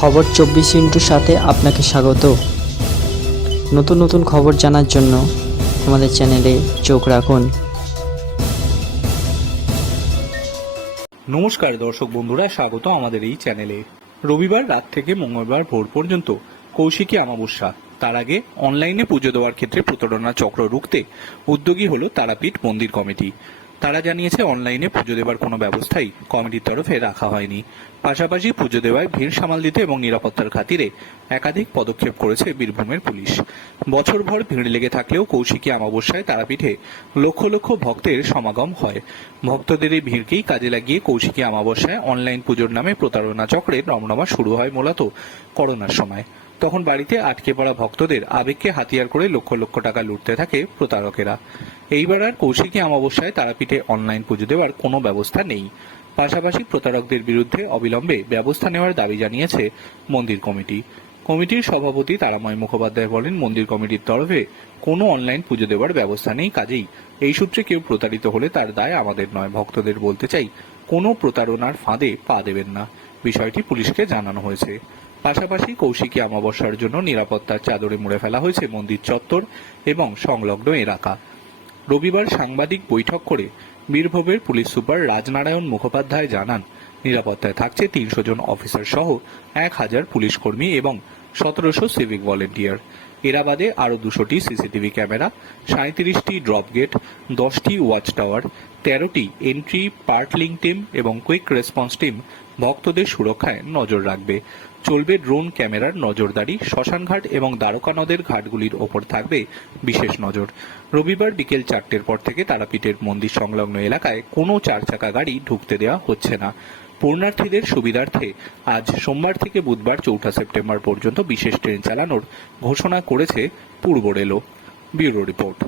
খবর 24 ইন্টুর সাথে আপনাকে স্বাগত। নতুন নতুন খবর জানার জন্য আমাদের চ্যানেলে চোখ রাখুন। নমস্কার দর্শক বন্ধুরা, স্বাগত আমাদের এই চ্যানেলে। রবিবার রাত থেকে মঙ্গলবার ভোর পর্যন্ত কৌশিকী অমাবস্যা। তার আগে অনলাইনে পুজো দেওয়ার ক্ষেত্রে প্রতারণা চক্র রুখতে উদ্যোগী হলো তারাপীঠ মন্দির কমিটি। তারা জানিয়েছে, অনলাইনে পুজো দেওয়ার কোনো ব্যবস্থাই কমিটির তরফে রাখা হয়নি। পাশাপাশি পুজো দেওয়ায় ভিড় সামাল দিতে এবং নিরাপত্তার খাতিরে একাধিক পদক্ষেপ করেছে বীরভূমের পুলিশ। বছরভর ভিড় লেগে থাকলেও কৌশিকী অমাবস্যায় তারাপীঠে লক্ষ লক্ষ ভক্তের সমাগম হয়। ভক্তদের এই ভিড়কেই কাজে লাগিয়ে কৌশিকী অমাবস্যায় অনলাইন পুজোর নামে প্রতারণা চক্রের রমরমা শুরু হয় মূলত করোনার সময়। তখন বাড়িতে আটকে পড়া ভক্তদের আবেগকে হাতিয়ার করে লক্ষ লক্ষ টাকা লুটতে থাকে প্রতারকেরা। এইবার আর কৌশিকী অমাবস্যায় তারাপীঠে অনলাইন পুজো দেওয়ার কোনো ব্যবস্থা নেই। পাশাপাশি প্রতারকদের বিরুদ্ধে অবিলম্বে ব্যবস্থা নেওয়ার দাবি জানিয়েছে মন্দির কমিটি। কমিটির সভাপতি তারাময় মুখোপাধ্যায় বলেন, মন্দির কমিটির তরফে কোনো অনলাইন পুজো দেওয়ার ব্যবস্থা নেই, কাজেই এই সূত্রে কেউ প্রতারিত হলে তার দায় আমাদের নয়। ভক্তদের বলতে চাই, কোনো প্রতারণার ফাঁদে পা দেবেন না। বিষয়টি পুলিশকে জানানো হয়েছে। পাশাপাশি কৌশিকী অমাবস্যার জন্য নিরাপত্তার চাদরে মুড়ে ফেলা হয়েছে মন্দির চত্বর এবং সংলগ্ন এলাকা। রবিবার সাংবাদিক বৈঠক করে বীরভূমের পুলিশ সুপার রাজনারায়ণ মুখোপাধ্যায় জানান, নিরাপত্তায় থাকছে 300 জন অফিসার সহ 1000 পুলিশ কর্মী এবং 1700 সিভিক ভলেন্টিয়ার। এরা বাদে আরও 200টি সিসিটিভি ক্যামেরা, 37টি ড্রপ গেট, 10টি ওয়াচ টাওয়ার, 13টি এন্ট্রি পার্টলিং টিম এবং কুইক রেসপন্স টিম ভক্তদের সুরক্ষায় নজর রাখবে। চলবে ড্রোন ক্যামেরার নজরদারি। শ্মশানঘাট এবং দ্বারকা নদের ঘাটগুলির ওপর থাকবে বিশেষ নজর। রবিবার বিকেল 4টের পর থেকে তারাপীঠের মন্দির সংলগ্ন এলাকায় কোনো 4 চাকা গাড়ি ঢুকতে দেওয়া হচ্ছে না। পূর্ণার্থীদের সুবিধার্থে আজ সোমবার থেকে বুধবার 4 সেপ্টেম্বর পর্যন্ত বিশেষ ট্রেন চালানোর ঘোষণা করেছে পূর্ব রেলও। Bureau report.